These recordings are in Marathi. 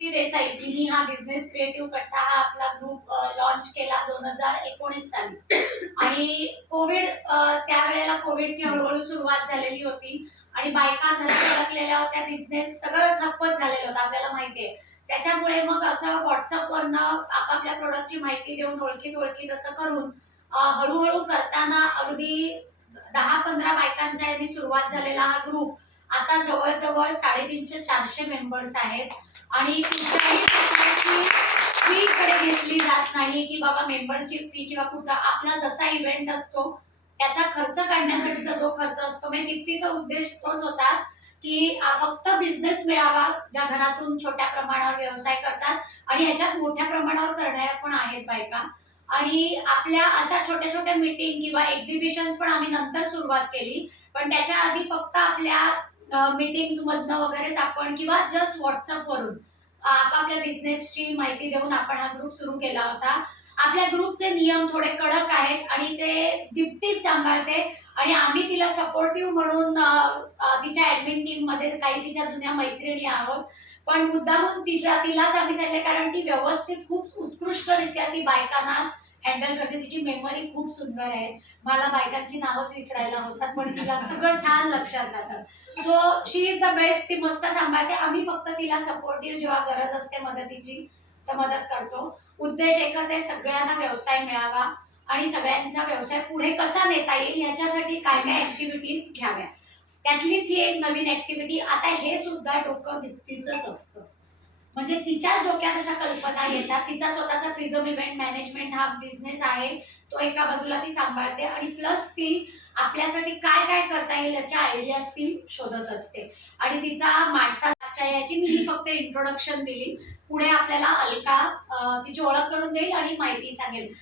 ती देसाई जिनी हा बिझनेस क्रिएटिव्ह कट्टा हा आपला ग्रुप लॉन्च केला 2019 साली आणि कोविड त्यावेळेला कोविडची हळूहळू सुरुवात झालेली होती आणि बायका घरात अडकलेल्या होत्या, बिझनेस सगळं ठप्पच झालेलं होतं आपल्याला माहिती आहे. त्याच्यामुळे मग असं व्हॉट्सअपवरनं आपापल्या प्रोडक्टची माहिती देऊन ओळखीत ओळखीत असं करून हळूहळू करताना अगदी 10-15 बायकांच्या यांनी सुरुवात झालेला हा ग्रुप आता जवळजवळ 350-400 मेंबर्स आहेत आणि कुठल्याही प्रकारची फी कडे घेतली जात नाही की बाबा मेंबरशिप फी किंवा कुठचा आपला जसा इव्हेंट असतो त्याचा खर्च काढण्यासाठीचा जो खर्च असतो म्हणजे तिप्तीचा उद्देश तोच होता की फक्त बिझनेस मिळावा ज्या घरातून छोट्या प्रमाणावर व्यवसाय करतात आणि ह्याच्यात मोठ्या प्रमाणावर करणाऱ्या पण आहेत बायका आणि आपल्या अशा छोट्या छोट्या मीटिंग किंवा एक्झिबिशन्स पण आम्ही नंतर सुरुवात केली पण त्याच्या आधी फक्त आपल्या मीटिंग्स मधनं वगैरेच आपण किंवा जस्ट व्हॉट्सअपवरून आपापल्या बिझनेसची माहिती देऊन आपण हा ग्रुप सुरू केला होता. आपल्या ग्रुपचे नियम थोडे कडक आहेत आणि ते दीप्तीच सांभाळते आणि आम्ही तिला सपोर्टिव्ह म्हणून तिच्या ऍडमिन टीम मध्ये काही तिच्या जुन्या मैत्रिणी आहोत पण मुद्दामून तिलाच आम्ही सांगितले कारण ती व्यवस्थित खूप उत्कृष्टरित्या ती बायकांना हँडल करते. तिची मेमरी खूप सुंदर आहे. मला बायकांची नावच विसरायला होतात पण तिला सगळं छान लक्षात राहतं. So she is the best. ती मस्त सांभाळते. आम्ही फक्त तिला सपोर्टिव्ह जेव्हा गरज असते मदतीची तर मदत करतो. उद्देश एकच आहे, सगळ्यांना व्यवसाय मिळावा आणि सगळ्यांचा व्यवसाय पुढे कसा नेता येईल ह्याच्यासाठी काय काय ऍक्टिव्हिटीज घ्याव्या. त्यातलीच ही एक नवीन ऍक्टिव्हिटी. आता हे सुद्धा डोकं दीप्तीचंच असतं म्हणजे तिच्याच डोक्यात अशा कल्पना येतात. तिचा स्वतःचा प्रिझम इव्हेंट मॅनेजमेंट हा बिझनेस आहे, तो एका बाजूला ती सांभाळते आणि प्लस ती आपल्यासाठी काय काय करता येईल याच्या आयडियाज ती शोधत असते आणि तिचा माणसाच्या याची मी फक्त इंट्रोडक्शन दिली. पुढे आपल्याला अलका तिची ओळख करून देईल आणि माहिती सांगेल.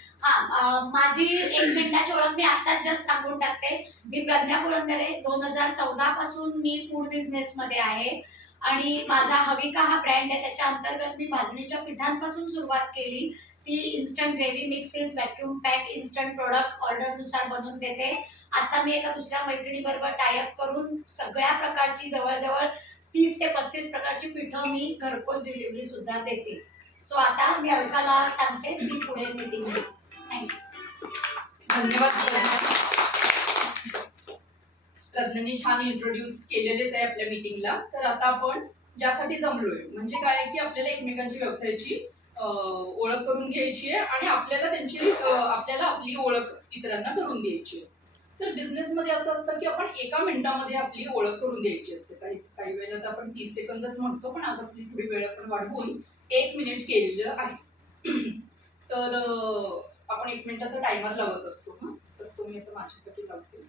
माझी 1 मिनिटाची ओळख मी आताच जस्ट सांगून टाकते. मी प्रज्ञा पुरंदरे. 2014 पासून मी फूड बिझनेस मध्ये आहे आणि माझा हविका हा ब्रँड आहे. त्याच्या अंतर्गत मी भाजणीच्या पिठांपासून सुरुवात केली. ती instant gravy mixes, vacuum pack instant product ऑर्डरनुसार बनवून देते. आता मी एका दुसऱ्या मैत्रिणीबरोबर टायअप करून सगळ्या प्रकारची जवळजवळ 30 ते 35 प्रकारची पिठं मी घरपोच डिलिव्हरी सुद्धा देते. सो आता मी अलकाला सांगते ती पुढे मीटिंग घेईल. थँक्यू. धन्यवाद. प्रज्ञाने छान इंट्रोड्यूस केलेलेच आहे आपल्या मीटिंगला. तर आता आपण ज्यासाठी जमलोय म्हणजे काय की आपल्याला एकमेकांची व्यवसायाची ओळख करून घ्यायची आहे आणि आपल्याला आपली ओळख इतरांना करून द्यायची आहे. तर बिझनेसमध्ये असं असतं की आपण एका मिनिटामध्ये आपली ओळख करून द्यायची असते. काही वेळेला तर आपण 30 सेकंदच म्हणतो पण आज आपली थोडी वेळ आपण वाढवून 1 मिनिट केलेलं आहे. तर आपण 1 मिनिटाचा टायमर लावत असतो. तर तो मी आता माझ्यासाठी लावते.